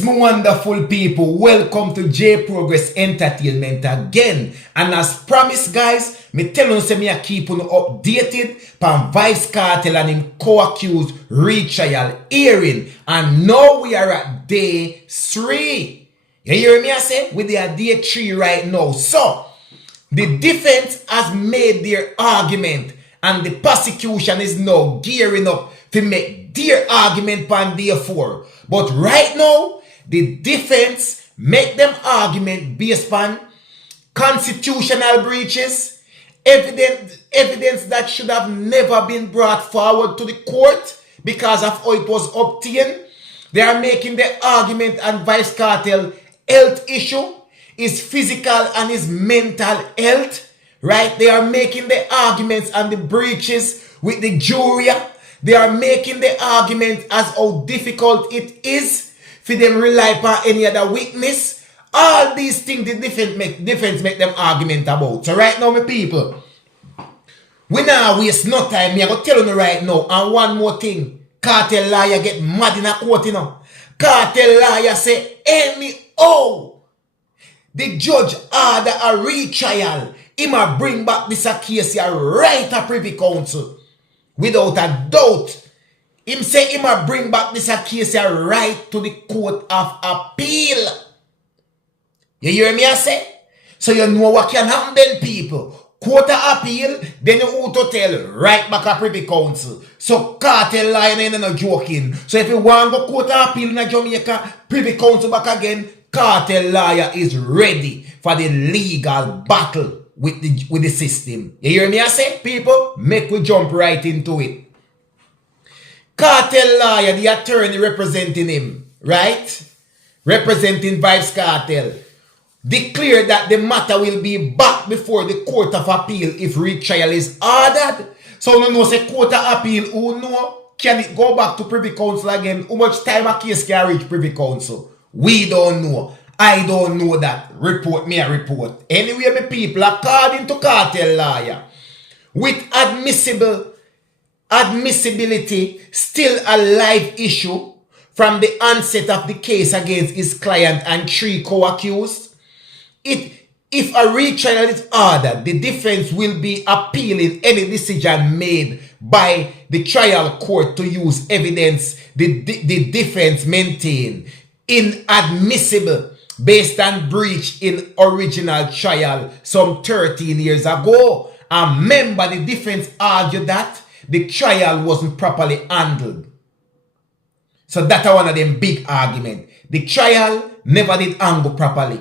My wonderful people, welcome to J Progress Entertainment again. And as promised, guys, me tell you say me a keep you updated from Vice Kartel and him co-accused retrial hearing. And now we are at day 3. You hear me I say? We are day 3 right now. So, the defense has made their argument and the prosecution is now gearing up to make their argument on day 4. But right now, the defense make them argument based on constitutional breaches, evidence that should have never been brought forward to the court because of how it was obtained. They are making the argument on Vice Kartel health issue, his physical and his mental health, right? They are making the arguments on the breaches with the jury. They are making the argument as how difficult it is for them rely upon any other witness. All these things the defense make them argument about. So right now, my people, we now waste no time. Me I go tell you right now. And one more thing. Kartel lawyer get mad in a court, you know. Kartel lawyer say, the judge order a retrial. He might bring back this case here right to Privy Council. Without a doubt. Him say he might bring back this case here right to the Court of Appeal. You hear me I say? So you know what can happen then, people. Court of Appeal, then you auto tell right back at Privy Council. So Kartel line ain't no joking. So if you want to go Court of Appeal in Jamaica, Privy Council back again, Kartel lawyer is ready for the legal battle with the system. You hear me I say, people? Make we jump right into it. Kartel lawyer, the attorney representing him, right? Representing Vice Kartel, declared that the matter will be back before the Court of Appeal if retrial is ordered. So no say Court of Appeal, who know, can it go back to Privy Council again? How much time a case can reach Privy Council? We don't know. I don't know that. Report me a report. Anyway, my people, according to Kartel lawyer, with admissibility still a live issue from the onset of the case against his client and 3 co-accused, if a retrial is ordered, the defense will be appealing any decision made by the trial court to use evidence the defense maintained inadmissible based on breach in original trial some 13 years ago. And remember, the defense argued that the trial wasn't properly handled. So that's one of them big arguments. The trial never did handle properly.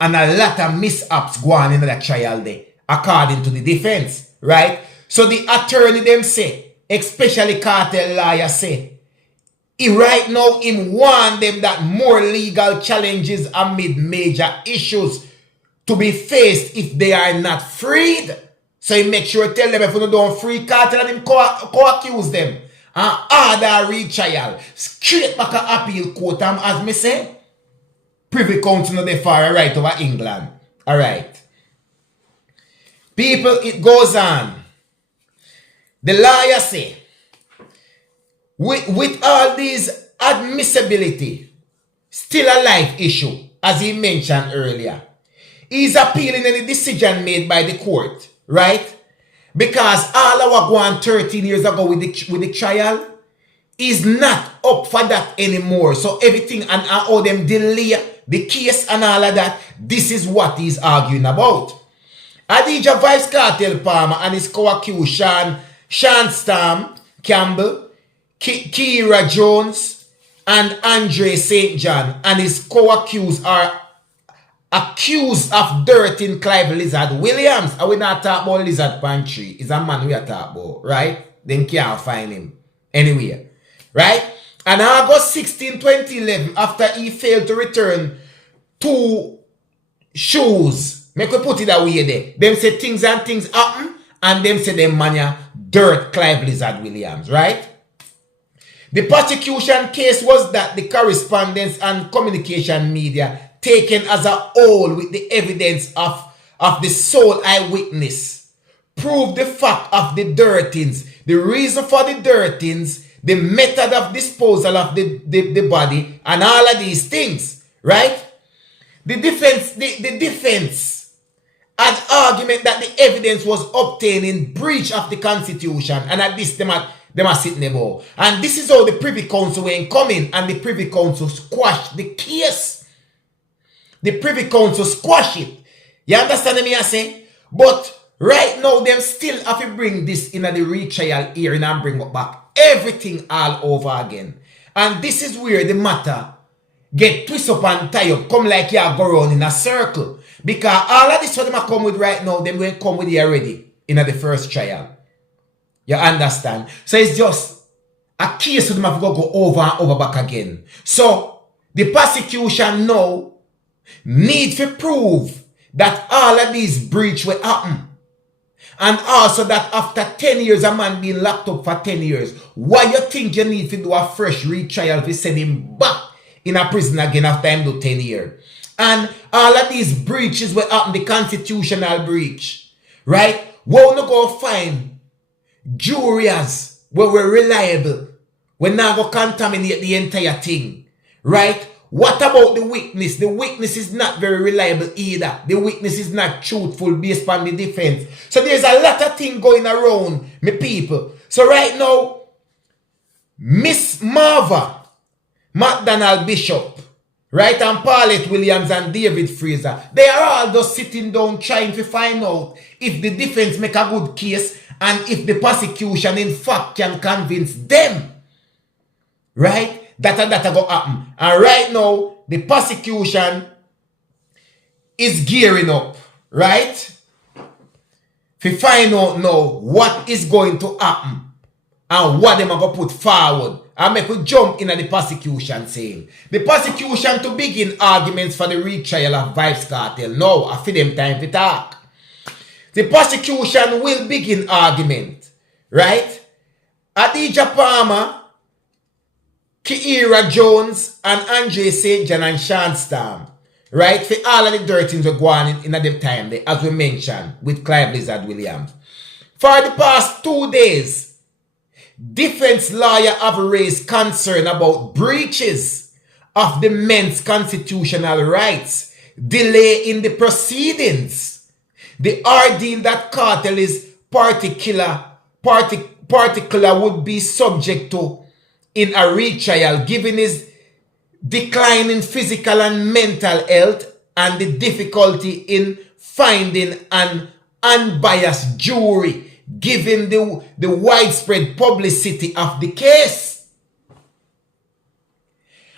And a lot of mishaps go on in that trial there, according to the defense, right? So the attorney them say, especially Kartel lawyer say, he right now him warn them that more legal challenges amid major issues to be faced if they are not freed. So he make sure tell them if you don't free Kartel and him co-accuse them. And order retrial. Straight back to appeal court, as me say, Privy Council no dey far right over England. Alright. People, it goes on. The lawyer say, with all these admissibility, still a live issue, as he mentioned earlier, he's appealing any decision made by the court, right? Because all our going 13 years ago with the trial is not up for that anymore. So everything and all them delay the case and all of that, this is what he's arguing about. Adija Vice Kartel Palmer and his co-accused Sean Stam Campbell, Kira Jones, and Andre St. John and his co-accused are accused of dirtying Clive Lizard Williams. And we not talk about Lizard Pantry. It's a man we are talking about, right? Them can't find him anywhere, right? And August 16, 2011, after he failed to return 2 shoes, make we put it away there. Them say things and things happen, and them say them mania dirt Clive Lizard Williams, right? The prosecution case was that the correspondence and communication media taken as a whole with the evidence of the sole eyewitness proved the fact of the dirtings. The reason for the dirtings the method of disposal of the body, and all of these things, right? The defense had argument that the evidence was obtained in breach of the Constitution, and at this them are sitting about. And this is how the Privy Council were coming, and the Privy Council squashed the case. The Privy Council squashed it. You understand me I say? But right now, them still have to bring this in the retrial hearing and bring it back everything all over again. And this is where the matter get twist up and tie up, come like you go around in a circle. Because all of this what them come with right now, them going to come with it already in the first trial. You understand? So it's just a case of them have to go over and over back again. So the prosecution now need to prove that all of these breach will happen. And also that after 10 years, a man being locked up for 10 years, why you think you need to do a fresh retrial to send him back in a prison again after him do 10 years? And all of these breaches will happen, the constitutional breach, right? We want to go find juries where we're reliable. We're not going to contaminate the entire thing, right? What about the witness? The witness is not very reliable either. The witness is not truthful based on the defense. So there's a lot of things going around, me people. So right now, Miss Marva, McDonald Bishop, right, and Paulette Williams and David Fraser, they are all just sitting down trying to find out if the defense make a good case and if the prosecution in fact can convince them, right? That go happen. And right now, the prosecution is gearing up, right? To find out now what is going to happen and what them are going to put forward. And make we jump in at the prosecution saying. The prosecution to begin arguments for the retrial of VYBZ Kartel. Now, I feel them time to talk. The prosecution will begin argument, right? Adidja Palmer, Kiera Jones and Andre St. John and Sean Storm, right? For all of the dirt things we're going in at the time, as we mentioned, with Clive Blizzard Williams. For the past 2 days, defense lawyer have raised concern about breaches of the men's constitutional rights, delay in the proceedings, the ordeal that Kartel is particular would be subject to in a retrial, given his decline in physical and mental health and the difficulty in finding an unbiased jury, given the widespread publicity of the case.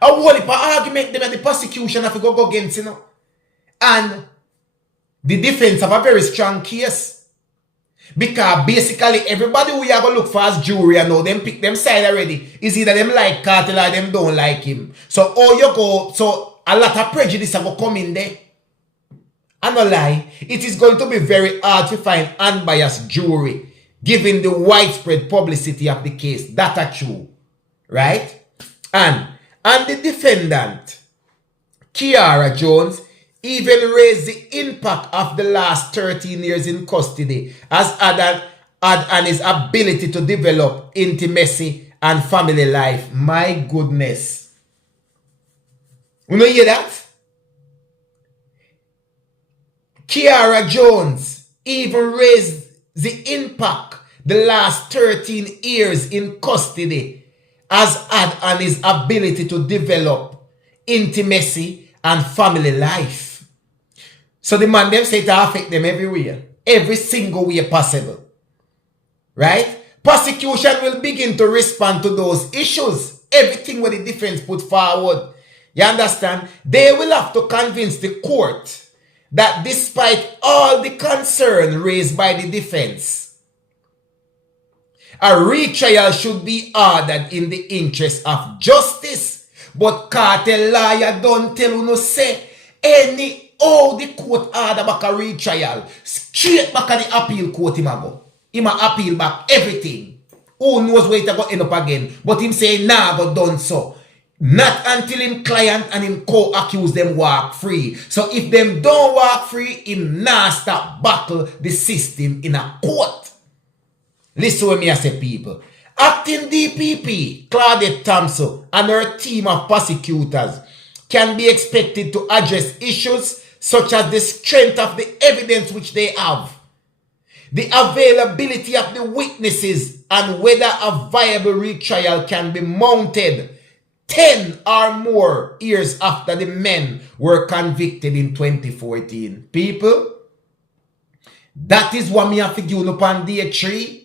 A whole heap of argument them and the prosecution have to go against, you know. And the defense have a very strong case. Because basically everybody we are going to look for as jury and know them pick them side already. Is either them like Kartel or them don't like him. So all you go, so a lot of prejudice will come in there. And no lie, it is going to be very hard to find unbiased jury given the widespread publicity of the case. That's true. Right? And the defendant, Kiera Jones, even raised the impact of the last 13 years in custody as Adam and his ability to develop intimacy and family life. My goodness. You know hear that? Kiera Jones even raised the impact the last 13 years in custody as Ad and his ability to develop intimacy and family life. So the man them say it affect them everywhere. Every single way possible. Right? Prosecution will begin to respond to those issues. Everything what the defense put forward. You understand? They will have to convince the court that despite all the concern raised by the defense, a retrial should be ordered in the interest of justice. But Kartel lawyer don't tell you no say any the court order back a retrial. Straight back at the appeal court him a go. Him a appeal back everything. Who knows where it a go end up again. But him say nah go done so. Not until him client and him co-accuse them walk free. So if them don't walk free, him nah stop battle the system in a court. Listen to me I say people. Acting DPP, Claudette Thompson, and her team of prosecutors can be expected to address issues such as the strength of the evidence which they have, the availability of the witnesses, and whether a viable retrial can be mounted 10 or more years after the men were convicted in 2014. People, that is what me have to give you upon day 3.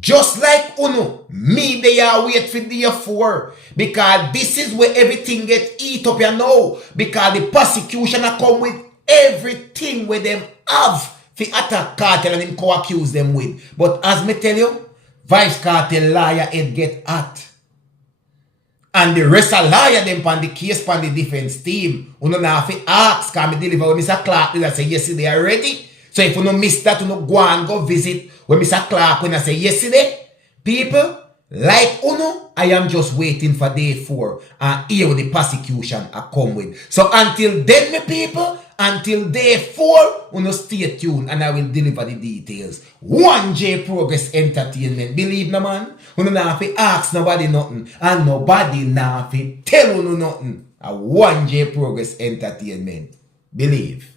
Just like Uno, me they are wait for day 4. Because this is where everything get eat up, you know. Because the prosecution are come with everything where them have to attack Kartel and him co-accuse them with. But as me tell you, Vice Kartel lawyer it get hot. And the rest of lawyer them on the case on the defense team. You know have to ask, can me deliver when Mr. Clark did I say yesterday already? So if you no miss that, you no go and go visit when Mr. Clark when I say yesterday. People, like Uno, I am just waiting for day 4 and hear what the prosecution are come with. So until then, my people, until day 4, Uno stay tuned and I will deliver the details. 1J Progress Entertainment. Believe no man, Uno not have to ask nobody nothing and nobody not have to tell Uno nothing. A 1J Progress Entertainment. Believe.